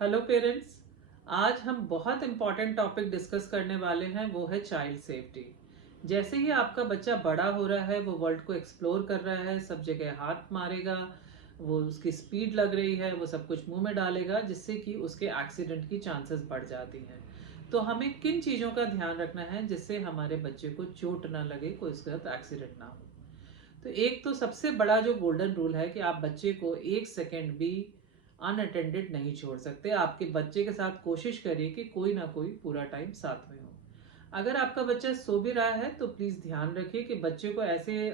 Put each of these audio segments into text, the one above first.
Hello parents. आज हम बहुत इम्पॉर्टेंट टॉपिक डिस्कस करने वाले हैं, वो है चाइल्ड सेफ्टी। जैसे ही आपका बच्चा बड़ा हो रहा है, वो वर्ल्ड को एक्सप्लोर कर रहा है, सब जगह हाथ मारेगा, वो उसकी स्पीड लग रही है, वो सब कुछ मुंह में डालेगा, जिससे कि उसके एक्सीडेंट की चांसेस बढ़ जाती हैं। तो हमें किन चीज़ों का ध्यान रखना है जिससे हमारे बच्चे को चोट ना लगे, कोई उसके साथ एक्सीडेंट ना हो। तो एक तो सबसे बड़ा जो गोल्डन रूल है कि आप बच्चे को एक सेकेंड भी अनअटेंडेड नहीं छोड़ सकते। आपके बच्चे के साथ कोशिश करिए कि कोई ना कोई पूरा टाइम साथ में हो। अगर आपका बच्चा सो भी रहा है तो प्लीज़ ध्यान रखिए कि बच्चे को ऐसे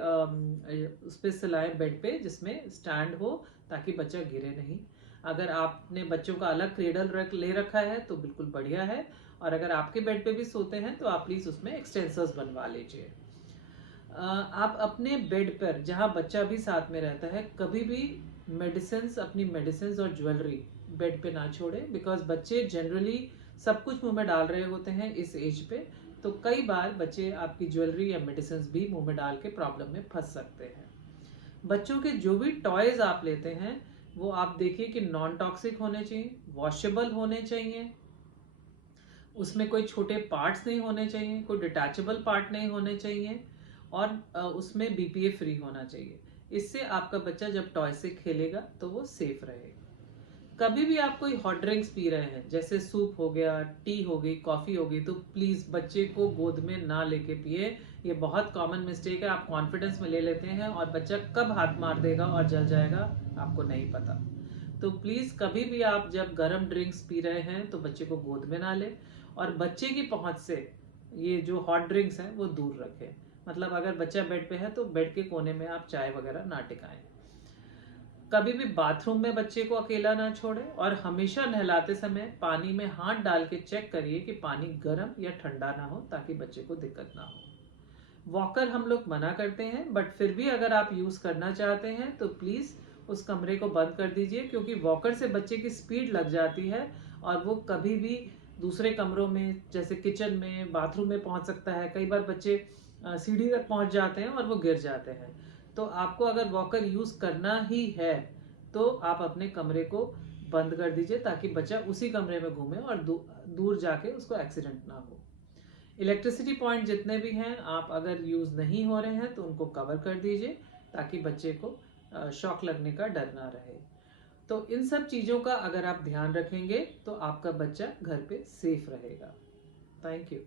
उस पर सुलाएं बेड पे जिसमें स्टैंड हो, ताकि बच्चा गिरे नहीं। अगर आपने बच्चों का अलग क्रेडल ले रखा है तो बिल्कुल बढ़िया है। और अगर आपके बेड पे भी सोते हैं तो आप प्लीज़ उसमें एक्सटेंसर्स बनवा लीजिए। आप अपने बेड पर जहाँ बच्चा भी साथ में रहता है, कभी भी अपनी मेडिसिन और ज्वेलरी बेड पे ना छोड़े, बिकॉज बच्चे जनरली सब कुछ मुंह में डाल रहे होते हैं इस एज पे। तो कई बार बच्चे आपकी ज्वेलरी या मेडिसिन भी मुंह में डाल के प्रॉब्लम में फंस सकते हैं। बच्चों के जो भी टॉयज आप लेते हैं, वो आप देखिए कि नॉन टॉक्सिक होने चाहिए, वॉशेबल होने चाहिए, उसमें कोई छोटे पार्ट्स नहीं होने चाहिए, कोई डिटैचेबल पार्ट नहीं होने चाहिए, और उसमें बीपीए फ्री होना चाहिए। इससे आपका बच्चा जब टॉय से खेलेगा तो वो सेफ रहेगा। कभी भी आप कोई हॉट ड्रिंक्स पी रहे हैं, जैसे सूप हो गया, टी हो गई, कॉफ़ी हो गई, तो प्लीज़ बच्चे को गोद में ना लेके पिए। ये बहुत कॉमन मिस्टेक है। आप कॉन्फिडेंस में ले लेते हैं और बच्चा कब हाथ मार देगा और जल जाएगा आपको नहीं पता। तो प्लीज़ कभी भी आप जब गर्म ड्रिंक्स पी रहे हैं तो बच्चे को गोद में ना लें, और बच्चे की पहुंच से ये जो हॉट ड्रिंक्स हैं वो दूर रखें। मतलब अगर बच्चा बेड पे है तो बेड के कोने में आप चाय वगैरह ना टिकाएं। कभी भी बाथरूम में बच्चे को अकेला ना छोड़ें, और हमेशा नहलाते समय पानी में हाथ डाल के चेक करिए कि पानी गर्म या ठंडा ना हो, ताकि बच्चे को दिक्कत ना हो। वॉकर हम लोग मना करते हैं, बट फिर भी अगर आप यूज़ करना चाहते हैं तो प्लीज़ उस कमरे को बंद कर दीजिए, क्योंकि वॉकर से बच्चे की स्पीड लग जाती है और वो कभी भी दूसरे कमरों में, जैसे किचन में, बाथरूम में पहुंच सकता है। कई बार बच्चे सीढ़ी तक पहुंच जाते हैं और वो गिर जाते हैं। तो आपको अगर वॉकर यूज़ करना ही है तो आप अपने कमरे को बंद कर दीजिए, ताकि बच्चा उसी कमरे में घूमे और दूर जाके उसको एक्सीडेंट ना हो। इलेक्ट्रिसिटी पॉइंट जितने भी हैं, आप अगर यूज़ नहीं हो रहे हैं तो उनको कवर कर दीजिए, ताकि बच्चे को शॉक लगने का डर ना रहे। तो इन सब चीज़ों का अगर आप ध्यान रखेंगे तो आपका बच्चा घर पे सेफ रहेगा। Thank you.